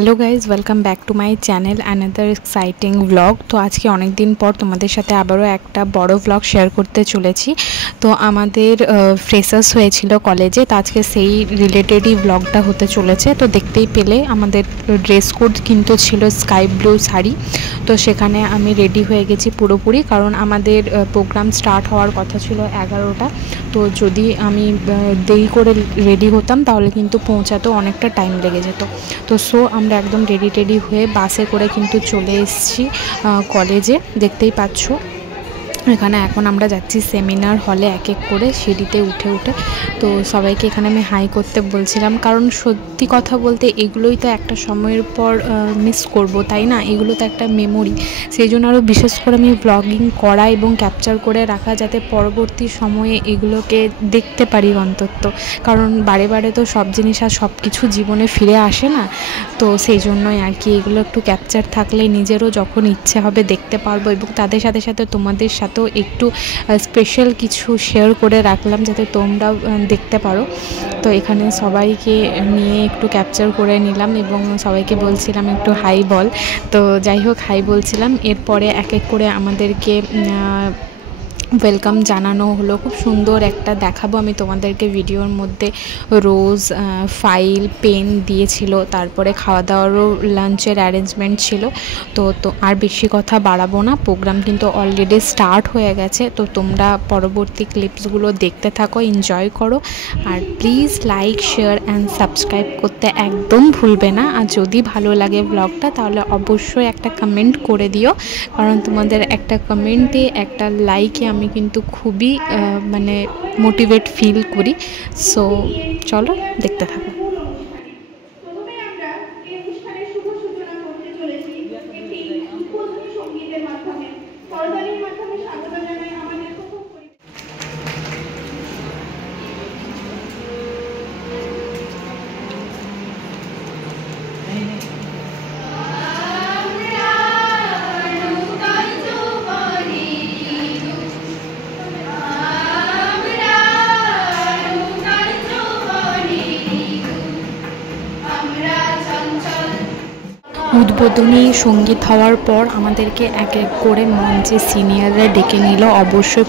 Hello guys, welcome back to my channel another exciting blog. তো আজকে অনেক দিন পর তোমাদের সাথে আবারও একটা বড় ব্লগ শেয়ার করতে চলেছি। তো আমাদের ফ্রেশার্স হয়েছিল কলেজে, তো আজকে সেই রিলেটেডই ব্লগটা হতে চলেছে। তো দেখতেই পেলে আমাদের ড্রেস কোড কিন্তু ছিল স্কাই ব্লু শাড়ি। তো সেখানে আমি রেডি হয়ে গেছি পুরোপুরি, কারণ আমাদের প্রোগ্রাম স্টার্ট হওয়ার কথা ছিল 11টা। তো যদি আমি দেরি করে রেডি হতাম তাহলে কিন্তু পৌঁছাতেও অনেকটা টাইম লেগে যেত। তো আমরা একদম রেডি হয়ে বাসে করে কিন্তু চলে এসেছি কলেজে। দেখতেই পাচ্ছ এখানে এখন আমরা যাচ্ছি সেমিনার হলে এক এক করে সিঁড়িতে উঠে তো সবাইকে এখানে আমি হাই করতে বলছিলাম, কারণ সত্যি কথা বলতে এগুলোই তো একটা সময়ের পর মিস করব, তাই না? এগুলো তো একটা মেমোরি, সেই জন্য আরও বিশেষ করে আমি ব্লগিং করা এবং ক্যাপচার করে রাখা, যাতে পরবর্তী সময়ে এগুলোকে দেখতে পারি অন্তত। কারণ বারে তো সব জিনিস আর সব কিছু জীবনে ফিরে আসে না, তো সেই জন্যই আর কি এগুলো একটু ক্যাপচার থাকলে নিজেরও যখন ইচ্ছে হবে দেখতে পারবো, এবং তাদের সাথে সাথে তোমাদের সাথেও একটু স্পেশাল কিছু শেয়ার করে রাখলাম যাতে তোমরাও দেখতে পারো। তো এখানে সবাইকে নিয়ে একটু ক্যাপচার করে নিলাম এবং সবাইকে বলছিলাম একটু হাই বল। তো যাই হোক, হাই বলছিলাম। এরপরে এক এক করে আমাদেরকে ওয়েলকাম জানানো হলো। খুব সুন্দর একটা দেখাবো আমি তোমাদেরকে ভিডিওর মধ্যে। রোজ, ফাইল, পেন দিয়েছিল, তারপরে খাওয়া দাওয়ারও লাঞ্চের অ্যারেঞ্জমেন্ট ছিল। তো আর বেশি কথা বাড়াবো না, প্রোগ্রাম কিন্তু অলরেডি স্টার্ট হয়ে গেছে। তো তোমরা পরবর্তী ক্লিপসগুলো দেখতে থাকো, এনজয় করো। আর please like, share and subscribe করতে একদম ভুলবে না। আর যদি ভালো লাগে ব্লগটা তাহলে অবশ্যই একটা কমেন্ট করে দিও, কারণ তোমাদের একটা কমেন্টে, একটা লাইকে আমি কিন্তু খুবই মোটিভেট ফিল করি। সো চলো দেখতে থাকো। উদ্বোধনী সঙ্গীত হওয়ার পর আমাদেরকে এক এক করে মঞ্চে সিনিয়ররা ডেকে নিল। অবশ্যই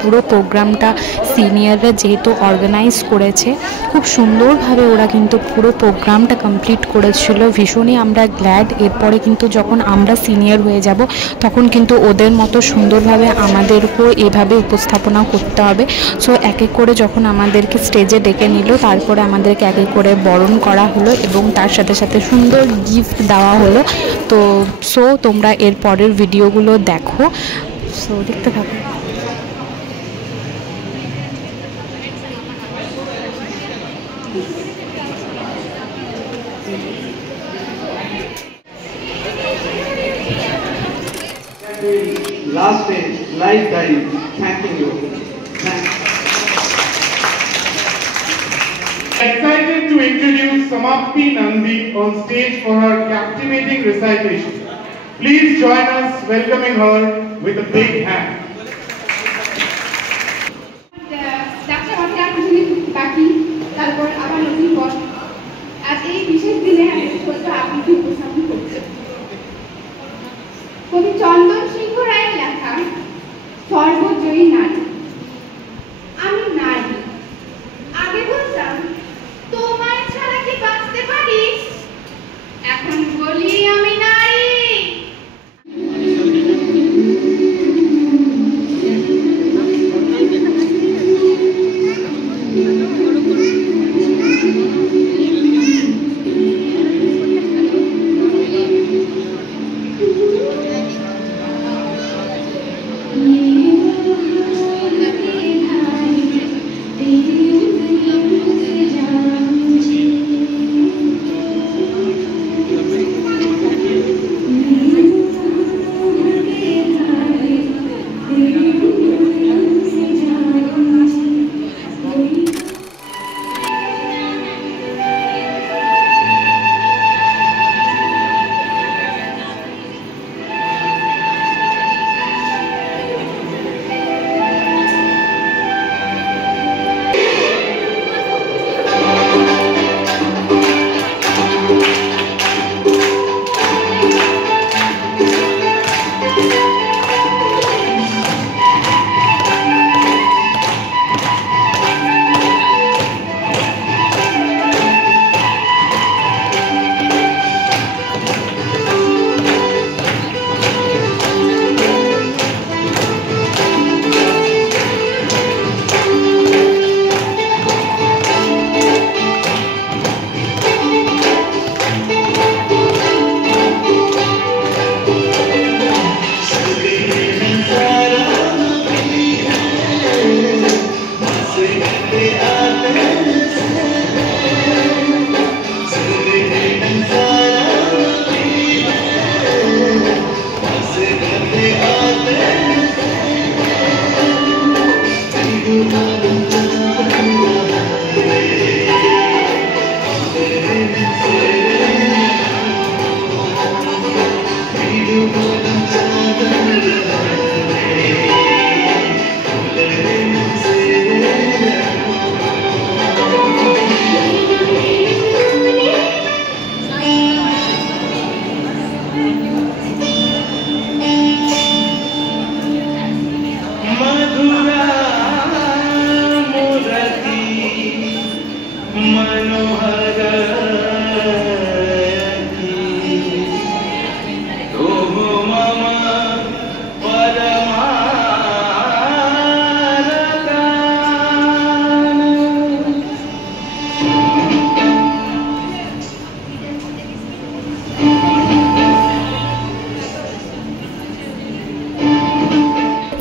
পুরো প্রোগ্রামটা সিনিয়ররা যেহেতু অর্গানাইজ করেছে, খুব সুন্দরভাবে ওরা কিন্তু পুরো প্রোগ্রামটা কমপ্লিট করেছিল। ভীষণই আমরা গ্ল্যাড। এরপরে কিন্তু যখন আমরা সিনিয়র হয়ে যাব তখন কিন্তু ওদের মতো সুন্দরভাবে আমাদেরকেও এভাবে উপস্থাপনা করতে হবে। সো এক এক করে যখন আমাদেরকে স্টেজে ডেকে নিল, তারপরে আমাদেরকে এক এক করে বরণ করা হলো এবং তার সাথে সাথে সুন্দর গিফট দেওয়া হলো। তো তোমরা এর পরের ভিডিওগুলো দেখো, দেখতে থাকো। Last day, live diary, thanking you. Excited to introduce Samapti Nandi on stage for her captivating recitation. Please join us welcoming her with a big hand. কবি চন্দন সিংহ রায়ের লেখা সর্বজয়ী নারী। আমি নারী। আগে বলতাম তোমায় ছাড়া কি বাঁচতে পারি, এখন বলি আমি নারী।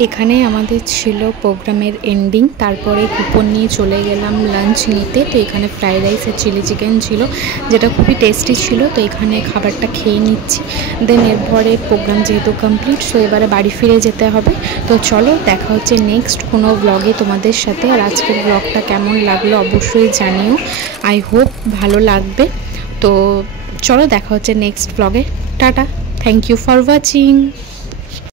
এখানেই আমাদের ছিল প্রোগ্রামের এন্ডিং। তারপরে কুপন নিয়ে চলে গেলাম লাঞ্চ নিতে। তো এখানে ফ্রাইড রাইস আর চিলি চিকেন ছিল, যেটা খুবই টেস্টি ছিল। তো এখানে খাবারটা খেয়ে নিচ্ছি। দেন এরপরে প্রোগ্রাম যেহেতু কমপ্লিট, সো এবারে বাড়ি ফিরে যেতে হবে। তো চলো দেখা হচ্ছে নেক্সট কোনো ব্লগে তোমাদের সাথে। আর আজকের ব্লগটা কেমন লাগলো অবশ্যই জানিও, আই হোপ ভালো লাগবে। তো চলো দেখা হচ্ছে next blog. Tata, thank you for watching.